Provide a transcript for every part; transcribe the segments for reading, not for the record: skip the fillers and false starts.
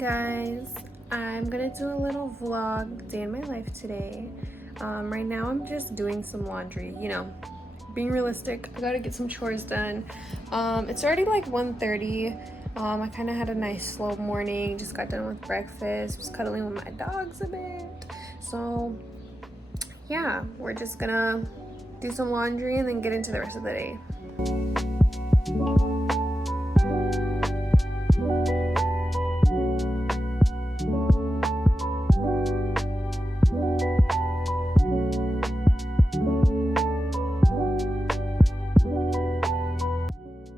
Guys, I'm gonna do a little vlog day in my life today. Right now I'm just doing some laundry, being realistic. I gotta get some chores done. It's already like 1:30. I kind of had a nice slow morning, just got done with breakfast, was cuddling with my dogs a bit. So yeah, we're just gonna do some laundry and then get into the rest of the day.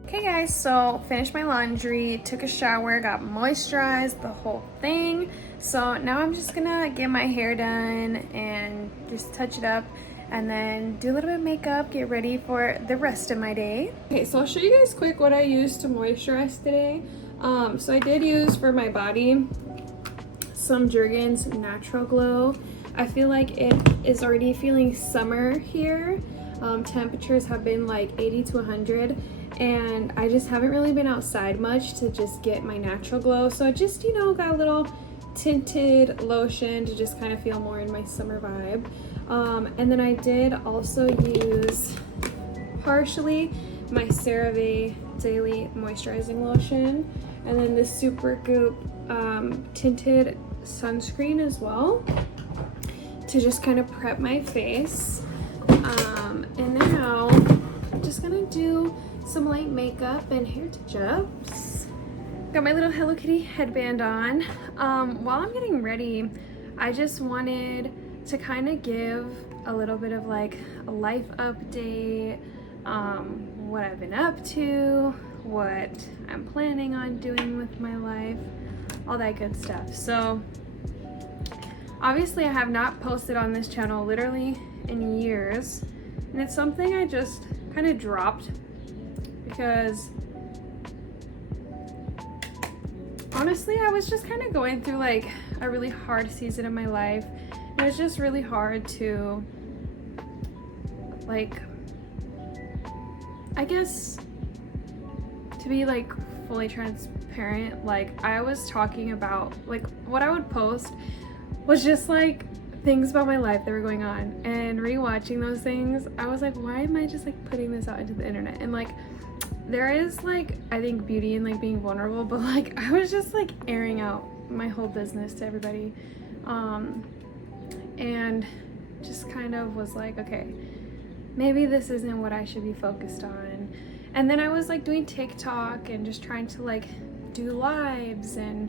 Okay guys, so finished my laundry, took a shower, got moisturized, the whole thing. So now I'm just gonna get my hair done and just touch it up and then do a little bit of makeup, get ready for the rest of my day. Okay, so I'll show you guys quick what I used to moisturize today. So I did use for my body some Jergens Natural Glow. I feel like it is already feeling summer here. Temperatures have been like 80 to 100 and I just haven't really been outside much to just get my natural glow. So I just, got a little tinted lotion to just kind of feel more in my summer vibe. And then I did also use partially my CeraVe Daily Moisturizing Lotion and then the Supergoop tinted sunscreen as well to just kind of prep my face. And now I'm just gonna do some light makeup and hair touch-ups. Got my little Hello Kitty headband on. While I'm getting ready, I just wanted to kind of give a little bit of like a life update, what I've been up to, what I'm planning on doing with my life, all that good stuff. So obviously I have not posted on this channel literally in years, and it's something I just kind of dropped because honestly I was just kind of going through like a really hard season of my life. It was just really hard to, like, I guess to be like fully transparent, like I was talking about like what I would post was just like things about my life that were going on, and rewatching those things I was like, why am I just like putting this out into the internet? And like there is like I think beauty in like being vulnerable, but like I was just like airing out my whole business to everybody, and just kind of was like, okay, maybe this isn't what I should be focused on. And then I was like doing TikTok and just trying to like do lives and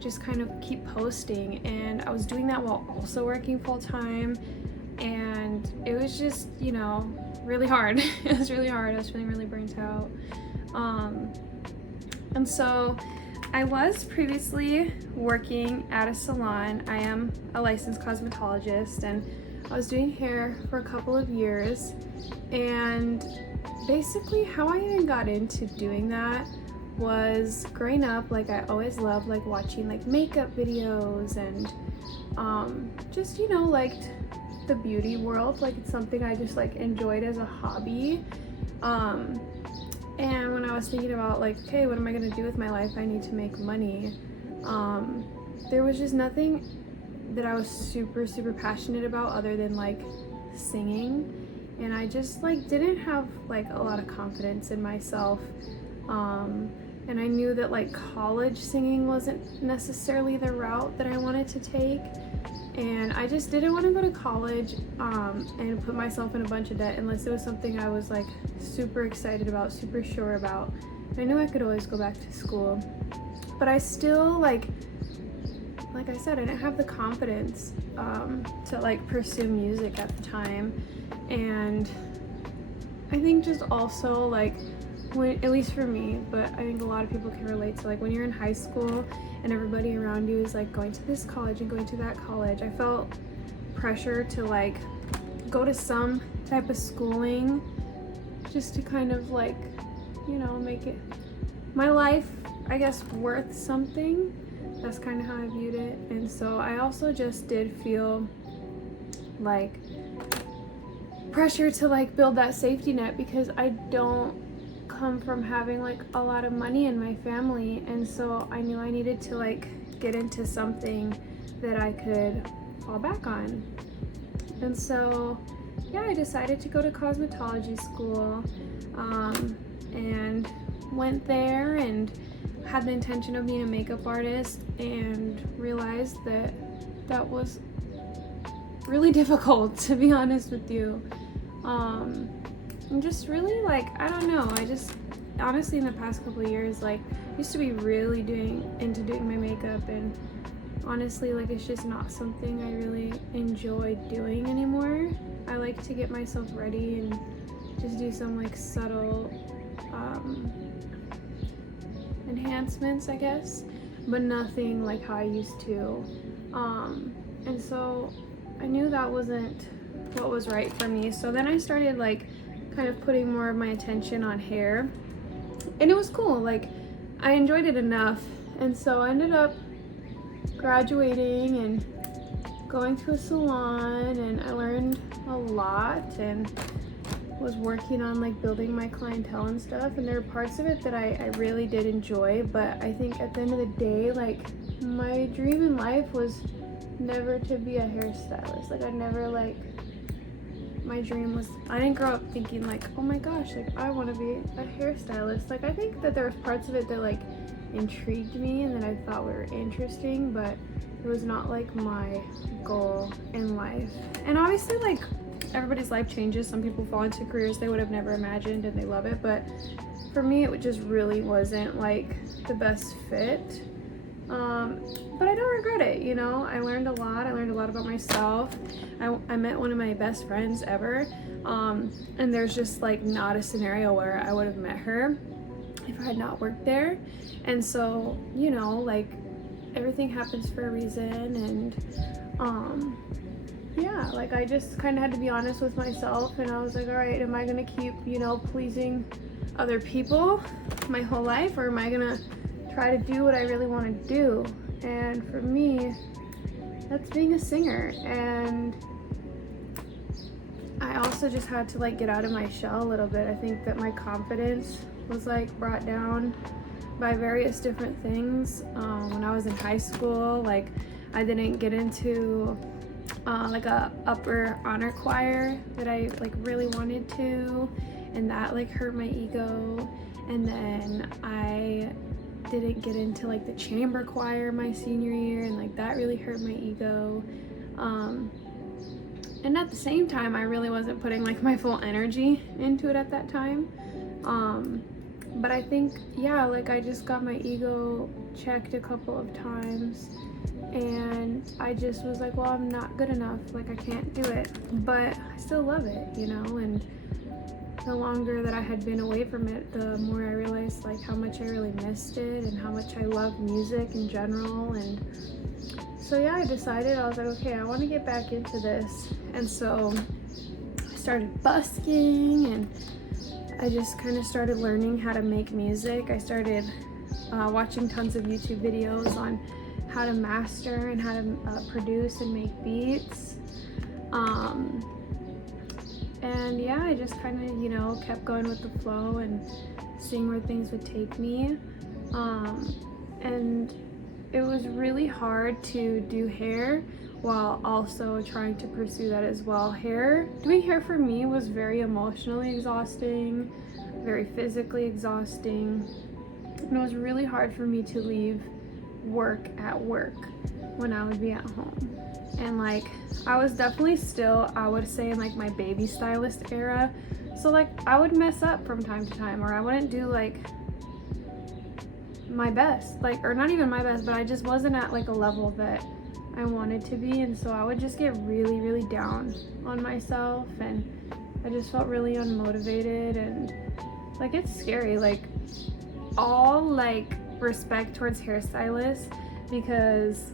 just kind of keep posting, and I was doing that while also working full-time, and it was just really hard. It was really hard. I was feeling really burnt out, and so I was previously working at a salon. I am a licensed cosmetologist and I was doing hair for a couple of years, and basically how I even got into doing that was growing up, like I always loved like watching like makeup videos and just liked the beauty world. Like it's something I just like enjoyed as a hobby, and when I was thinking about like, okay, what am I gonna do with my life? I need to make money. There was just nothing that I was super passionate about other than like singing, and I just like didn't have like a lot of confidence in myself. And I knew that like college singing wasn't necessarily the route that I wanted to take, and I just didn't want to go to college and put myself in a bunch of debt unless it was something I was like super excited about, super sure about. I knew I could always go back to school, but I still like I said, I didn't have the confidence to like pursue music at the time. And I think just also like when, at least for me, but I think a lot of people can relate to like when you're in high school and everybody around you is like going to this college and going to that college, I felt pressure to like go to some type of schooling just to kind of like make it my life, I guess, worth something. That's kind of how I viewed it. And so I also just did feel like pressure to like build that safety net, because I don't come from having like a lot of money in my family, and so I knew I needed to like get into something that I could fall back on. And so yeah, I decided to go to cosmetology school, and went there and had the intention of being a makeup artist, and realized that that was really difficult, to be honest with you. I'm just really like, I don't know, I just honestly in the past couple of years, like, used to be really into doing my makeup, and honestly, like, it's just not something I really enjoy doing anymore. I like to get myself ready and just do some like subtle enhancements, I guess, but nothing like how I used to. And so I knew that wasn't what was right for me. So then I started like kind of putting more of my attention on hair, and it was cool. Like, I enjoyed it enough, and so I ended up graduating and going to a salon, and I learned a lot and was working on like building my clientele and stuff, and there were parts of it that I really did enjoy, but I think at the end of the day, like, my dream in life was never to be a hairstylist. Like, my dream was, I didn't grow up thinking like, oh my gosh, like, I want to be a hairstylist. Like, I think that there was parts of it that like intrigued me and that I thought were interesting, but it was not like my goal in life. And obviously, like, everybody's life changes. Some people fall into careers they would have never imagined and they love it, but for me it just really wasn't like the best fit. But I don't regret it, you know. I learned a lot about myself. I met one of my best friends ever, and there's just like not a scenario where I would have met her if I had not worked there. And so, you know, like, everything happens for a reason, and yeah, like, I just kind of had to be honest with myself, and I was like, all right, am I gonna keep, you know, pleasing other people my whole life, or am I gonna try to do what I really want to do? And for me, that's being a singer. And I also just had to like get out of my shell a little bit. I think that my confidence was like brought down by various different things. When I was in high school, like, I didn't get into like a upper honor choir that I like really wanted to, and that like hurt my ego. And then I didn't get into like the chamber choir my senior year, and like that really hurt my ego. And at the same time, I really wasn't putting like my full energy into it at that time. But I think, yeah, like, I just got my ego checked a couple of times, and I just was like, well, I'm not good enough, like, I can't do it, but I still love it, you know. And the longer that I had been away from it, the more I realized like how much I really missed it and how much I love music in general. And so yeah, I decided, I was like, okay, I want to get back into this. And so I started busking, and I just kind of started learning how to make music. I started watching tons of YouTube videos on how to master and how to produce and make beats. And yeah, I just kind of, you know, kept going with the flow and seeing where things would take me. And it was really hard to do hair while also trying to pursue that as well. Doing hair for me was very emotionally exhausting, very physically exhausting. And it was really hard for me to leave work at work when I would be at home. And like, I was definitely still, I would say, in like my baby stylist era. So like, I would mess up from time to time, or I wouldn't do like my best, like, or not even my best, but I just wasn't at like a level that I wanted to be. And so I would just get really, really down on myself, and I just felt really unmotivated. And like, it's scary, like, all like respect towards hairstylists, because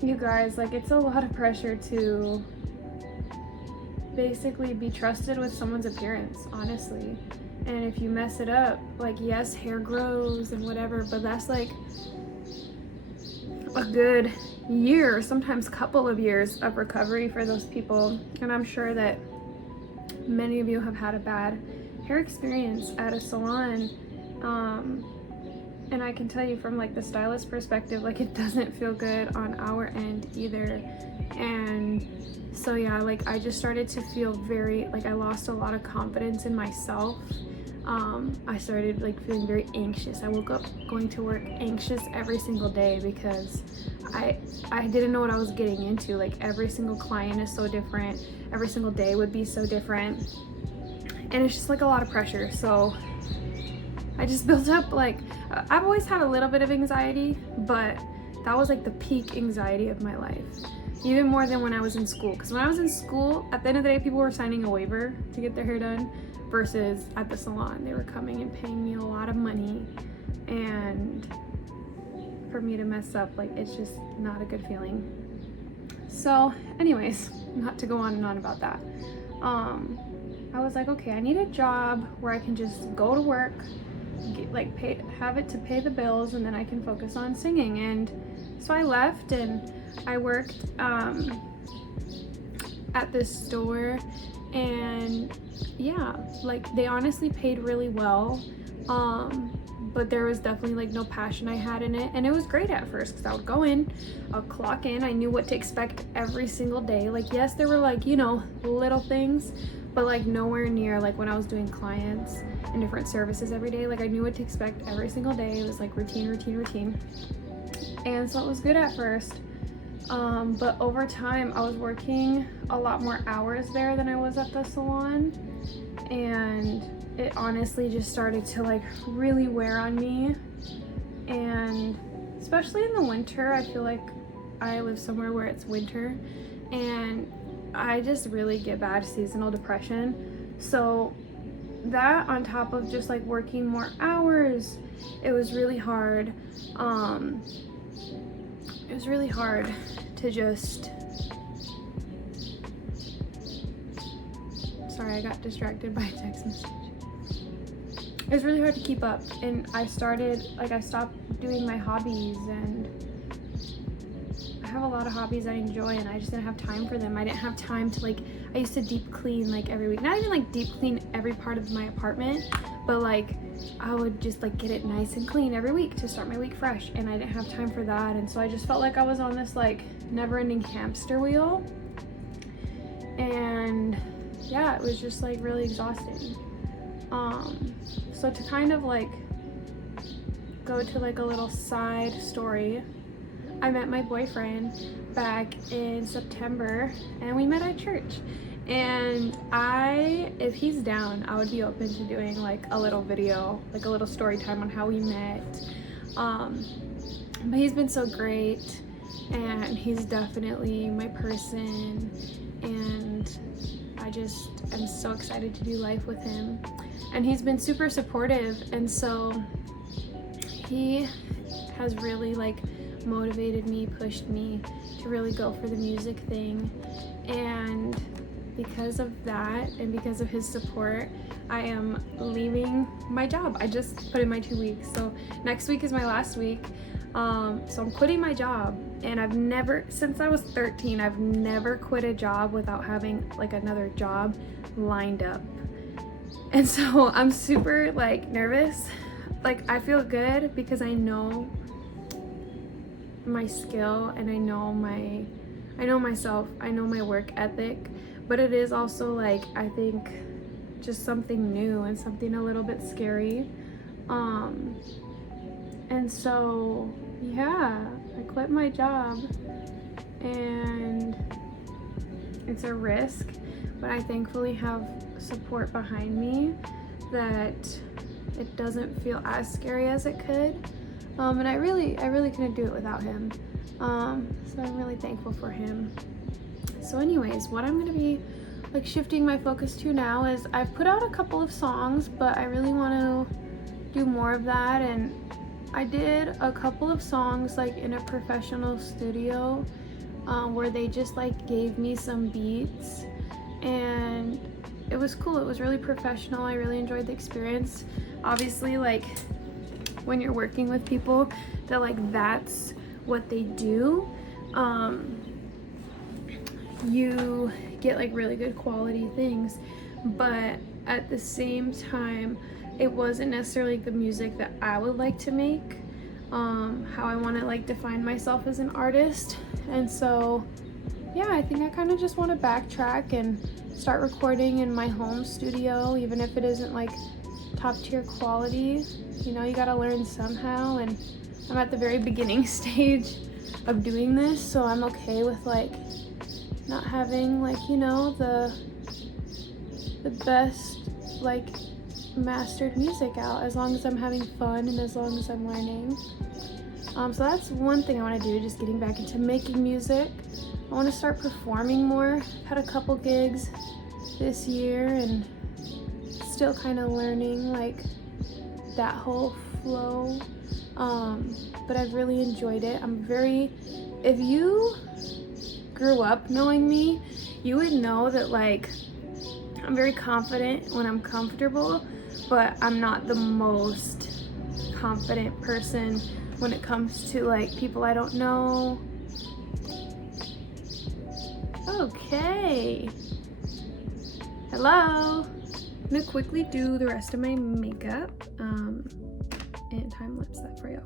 you guys, like, it's a lot of pressure to basically be trusted with someone's appearance, honestly. And if you mess it up, like, yes, hair grows and whatever, but that's like a good year, sometimes couple of years of recovery for those people. And I'm sure that many of you have had a bad hair experience at a salon. And I can tell you from like the stylist perspective, like it doesn't feel good on our end either. And so yeah, like I just started to feel very, like I lost a lot of confidence in myself. I started like feeling very anxious. I woke up going to work anxious every single day because I didn't know what I was getting into. Like every single client is so different. Every single day would be so different. And it's just like a lot of pressure. So I just built up like, I've always had a little bit of anxiety, but that was like the peak anxiety of my life. Even more than when I was in school. Because when I was in school, at the end of the day, people were signing a waiver to get their hair done versus at the salon. They were coming and paying me a lot of money. And for me to mess up, like it's just not a good feeling. So anyways, not to go on and on about that. I was like, okay, I need a job where I can just go to work, have it to pay the bills, and then I can focus on singing. And so I left and I worked at this store, and yeah, like they honestly paid really well, but there was definitely like no passion I had in it. And it was great at first because I would go in, I'll clock in, I knew what to expect every single day. Like yes, there were like, you know, little things, but like nowhere near like when I was doing clients and different services every day. Like I knew what to expect every single day. It was like routine. And so it was good at first. But over time I was working a lot more hours there than I was at the salon, and it honestly just started to like really wear on me. And especially in the winter, I feel like I live somewhere where it's winter and I just really get bad seasonal depression. So that on top of just like working more hours, it was really hard. It was really hard to just, sorry, I got distracted by a text message. It was really hard to keep up, and I stopped doing my hobbies, and I have a lot of hobbies I enjoy and I just didn't have time for them. I didn't have time to like, I used to deep clean like every week. Not even like deep clean every part of my apartment, but like I would just like get it nice and clean every week to start my week fresh, and I didn't have time for that. And so I just felt like I was on this like never-ending hamster wheel, and yeah, it was just like really exhausting. So to kind of like go to like a little side story, I met my boyfriend back in September and we met at church. And if he's down, I would be open to doing like a little video, like a little story time on how we met. But he's been so great, and he's definitely my person, and I just am so excited to do life with him. And he's been super supportive, and so he has really like motivated me, pushed me to really go for the music thing. And because of that and because of his support, I am leaving my job. I just put in my 2 weeks, so next week is my last week. So I'm quitting my job, and I've never, since I was 13, I've never quit a job without having like another job lined up. And so I'm super like nervous. Like I feel good because I know my skill, and I know myself, I know my work ethic, but it is also like, I think just something new and something a little bit scary. And so yeah, I quit my job, and it's a risk, but I thankfully have support behind me that it doesn't feel as scary as it could. And I really couldn't do it without him. So I'm really thankful for him. So anyways, what I'm gonna be like shifting my focus to now is I've put out a couple of songs, but I really want to do more of that. And I did a couple of songs like in a professional studio where they just like gave me some beats, and it was cool. It was really professional. I really enjoyed the experience. Obviously, like when you're working with people that like that's what they do, you get like really good quality things. But at the same time, it wasn't necessarily the music that I would like to make, how I want to like define myself as an artist. And so yeah, I think I kind of just want to backtrack and start recording in my home studio, even if it isn't like top tier quality. You know, you gotta learn somehow, and I'm at the very beginning stage of doing this, so I'm okay with like not having like, you know, the best like mastered music out, as long as I'm having fun and as long as I'm learning. So that's one thing I want to do, just getting back into making music. I want to start performing more. I've had a couple gigs this year and still kind of learning like that whole flow, but I've really enjoyed it. If you grew up knowing me, you would know that like I'm very confident when I'm comfortable, but I'm not the most confident person when it comes to like people I don't know. Okay. Hello. I'm gonna quickly do the rest of my makeup and time lapse that for y'all.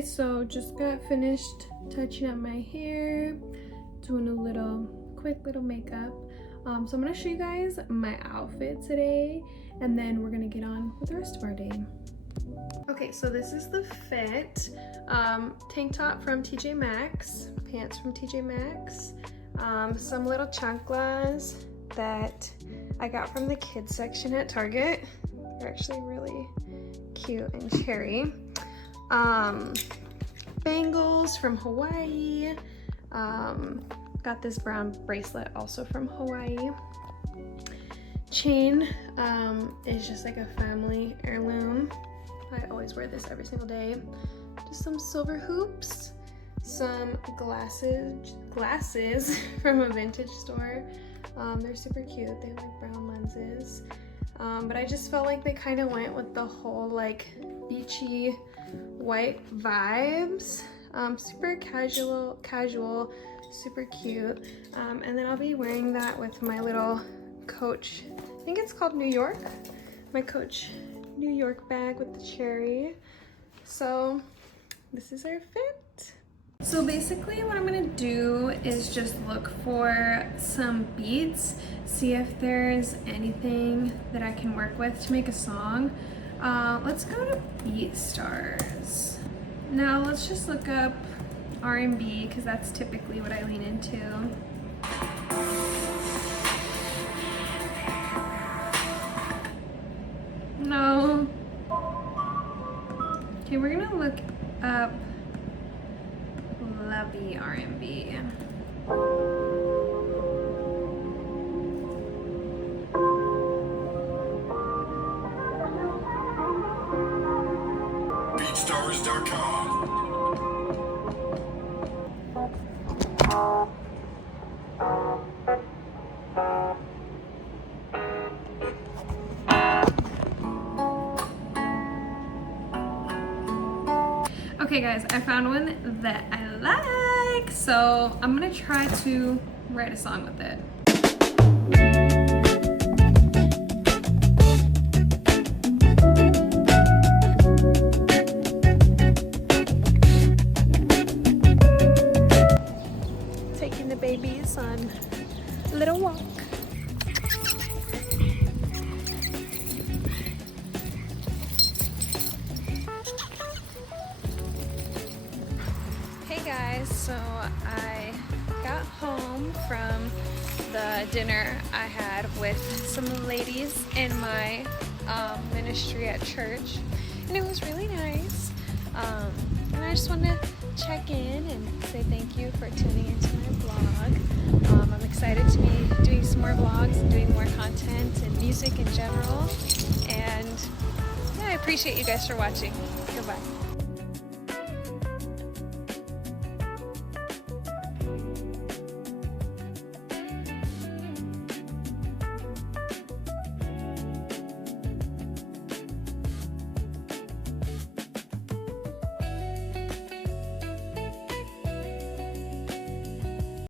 So just got finished touching up my hair, doing a quick little makeup. So I'm gonna show you guys my outfit today, and then we're gonna get on with the rest of our day. Okay, so this is the fit. Tank top from TJ Maxx, pants from TJ Maxx, some little chanclas that I got from the kids section at Target. They're actually really cute and cherry. Bangles from Hawaii. Got this brown bracelet also from Hawaii. Chain is just like a family heirloom. I always wear this every single day. Just some silver hoops, some glasses from a vintage store. They're super cute. They have like brown lenses. But I just felt like they kind of went with the whole like beachy white vibes. Super casual, super cute. And then I'll be wearing that with my little Coach, I think it's called New York, my Coach New York bag with the cherry. So this is our fit. So basically what I'm gonna do is just look for some beats, see if there's anything that I can work with to make a song. Let's go to BeatStars. Now let's just look up R&B, because that's typically what I lean into. No. Okay, we're gonna look up Lovey R&B. BeatStars.com. Okay guys, I found one that I like, so I'm gonna try to write a song with it. Taking the babies on a little walk. Hey guys, so I got home from the dinner I had with some ladies in my ministry at church, and it was really nice. And I just wanted to check in and say thank you for tuning into my vlog. I'm excited to be doing some more vlogs and doing more content and music in general. And yeah, I appreciate you guys for watching. Goodbye.